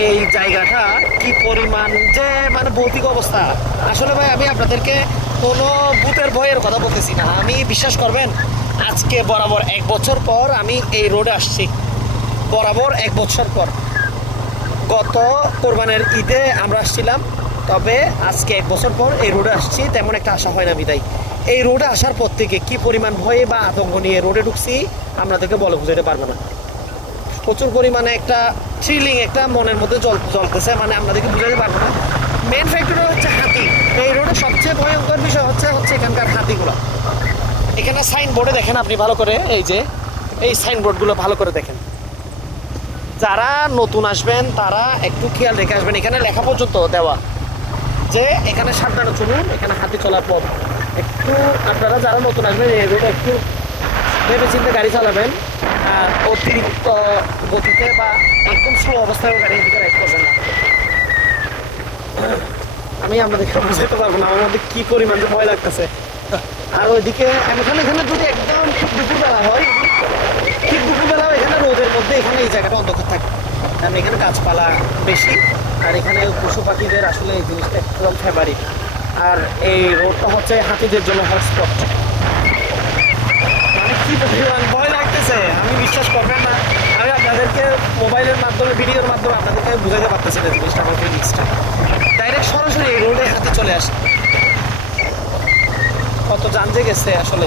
এই জায়গাটা কি পরিমাণ যে মানে ভৌতিক অবস্থা। আসলে ভাই আমি আপনাদেরকে কোনো ভূতের ভয়ের কথা বলতেছি না, আমি বিশ্বাস করবেন আজকে বরাবর 1 বছর পর আমি এই রোডে আসছি, বরাবর 1 বছর পর। গত কোরবানের ঈদে আমরা আসছিলাম, তবে আজকে 1 বছর পর এই রোডে আসছি, তেমন একটা আশা হয় না বিদায়। এই রোডে আসার পর থেকে কি পরিমাণ ভয়ে বা আতঙ্ক নিয়ে রোডে ঢুকছি আপনাদেরকে বলে বুঝাতে পারবো না। প্রচুর পরিমাণে একটা থ্রিলিং একটা মনের মধ্যে জ্বলতেছে, মানে আপনাদেরকে বুঝাতে পারবো না। মেন ফ্যাক্টর হচ্ছে হাতি। এই রোডে সবচেয়ে ভয়ঙ্কর বিষয় হচ্ছে এখানকার হাতিগুলো। এখানে সাইনবোর্ডে দেখেন আপনি ভালো করে, এই যে এই সাইনবোর্ডগুলো ভালো করে দেখেন। যারা নতুন আসবেন তারা একটু খেয়াল রেখে আসবেন, এখানে লেখা পর্যন্ত দেওয়া যে এখানে সাবধানে চলুন, এখানে হাতি চলার পথ। একটু আপনারা যারা নতুন আসবেন এই রোডে একটু ভেবে চিন্তে গাড়ি চালাবেন, আর অতিরিক্ত গতিতে বা একদম স্লো অবস্থায় গাড়ি এদিকে রাইড করবেন না। আমি আপনাদেরকে বুঝাতে পারবো না আমার মধ্যে কি পরিমাণ ভয় লাগতেছে। আর ওইদিকে এখানে যদি একদম ঠিক দুপুরবেলা হয়, ঠিক দুপুরবেলা এখানে রোদের মধ্যে এখানে এই জায়গাটা অন্ধকার থাকে, কারণ এখানে গাছপালা বেশি, আর এখানে পশু পাখিদের আসলে এই জিনিসটা একদম ফেভারিট। আর এই রোডটা হচ্ছে হাতিদের জন্য হটস্পট। মানে কি পরিমাণ ভয় লাগতেছে আমি বিশ্বাস করবেন না। আমি আপনাদেরকে মোবাইলের মাধ্যমে ভিডিওর মাধ্যমে আপনাদেরকে বুঝাতে পারতেছি না জিনিসটা, আমার ফিলিংসটা। ডাইরেক্ট সরাসরি এই রোডে হাতি চলে আসে, কত জানতে গেছে আসলে।